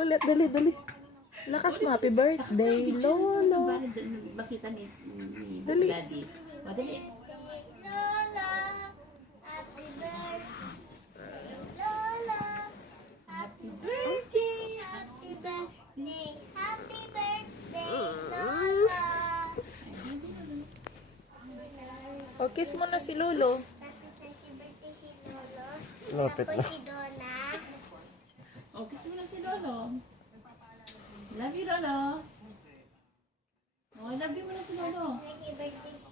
ulit, dali. Lakas mo, happy birthday, Lolo. Bakit ni Dali. Daddy? Madali. Lola, happy birthday. Lola, happy birthday, happy birthday, happy birthday, Lola. O, kiss mo na si Lolo. Happy birthday si Lolo. Lapit Tapos na. si Donna. Oh, kiss mo na si Lolo. Love you, Lolo. Oh, love you mo na si Lolo. Happy birthday si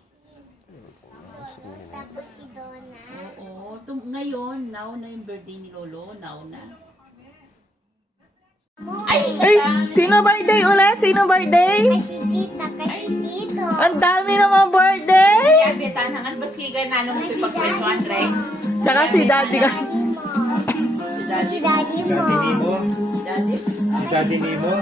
Lolo. Tapos si Donna. Oo, ngayon, now na yung birthday ni Lolo. Now na. Ay, sino birthday ulit? Sino birthday? Kay si Tita, kay si Tito. Ang dami naman birthday! Kaya, bitanangan, baskigan na nung pipag-kwentuhan, right? Saka si Daddy ka. Si Daddy mo. Daddy Nemo. Daddy? Si Daddy Nemo.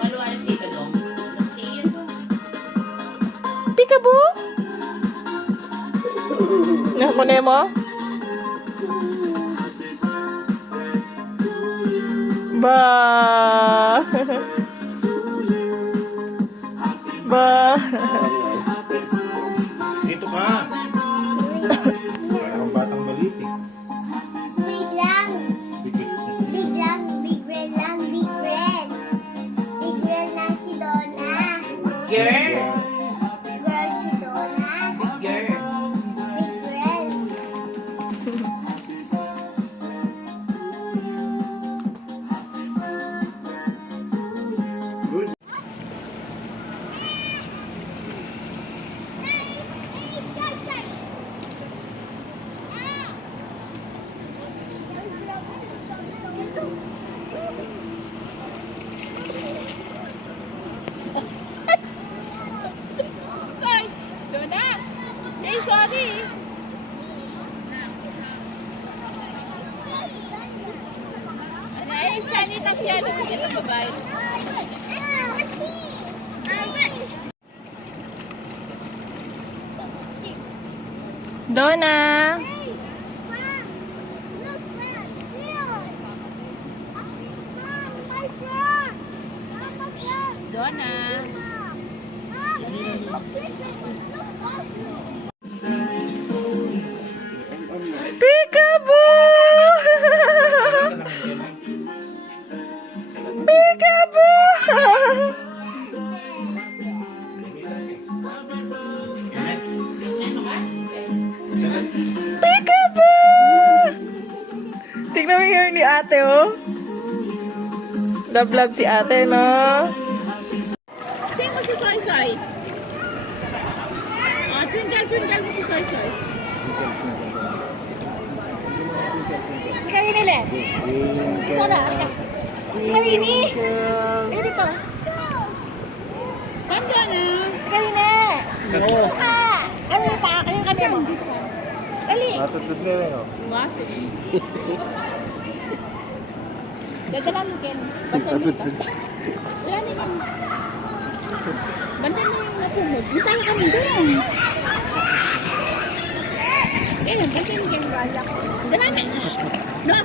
Maluan ang tita dong. Nagtiyan dong. Peekaboo? Nakunin mo? Ba. Ba. Dito ka. Parang batang balit eh. Big lang. Big lang, big red lang, big red. Big red na si Donna. Girl. Girl si Donna. Girl. Big red. Good. Sorry. Donna. Say sorry. Ay, Chinese ang piano kasi ito babae. Donna. Donna. Peekaboo! Peekaboo! Ano ka? Peekaboo! Tignan mo yung hair ni ate, oh. Love si ate, no? Sa'yo mo si Soy Soy. Oh, twinkle mo si Soy Soy. Kayo nila. Ito na, alika. Kayo ini. Kayo dito. Come Donna. Kayo na. Kayo pa, kayo kami mo. Dali. Natutod na rin oh. Bakit? Gagalan mo, Ken. Bantan mo ka. Wala na yan. Bantan mo yung napumog. Hintay kami doon. Kaya, bantan mo yung rala. Dala na. No.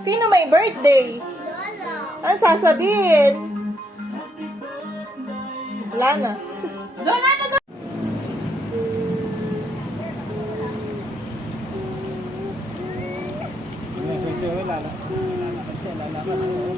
Sino may birthday? Lolo. Ano sasabihin? Wala na. Doon na, doon! Yung susunod, lalakas siya, lalakad ako.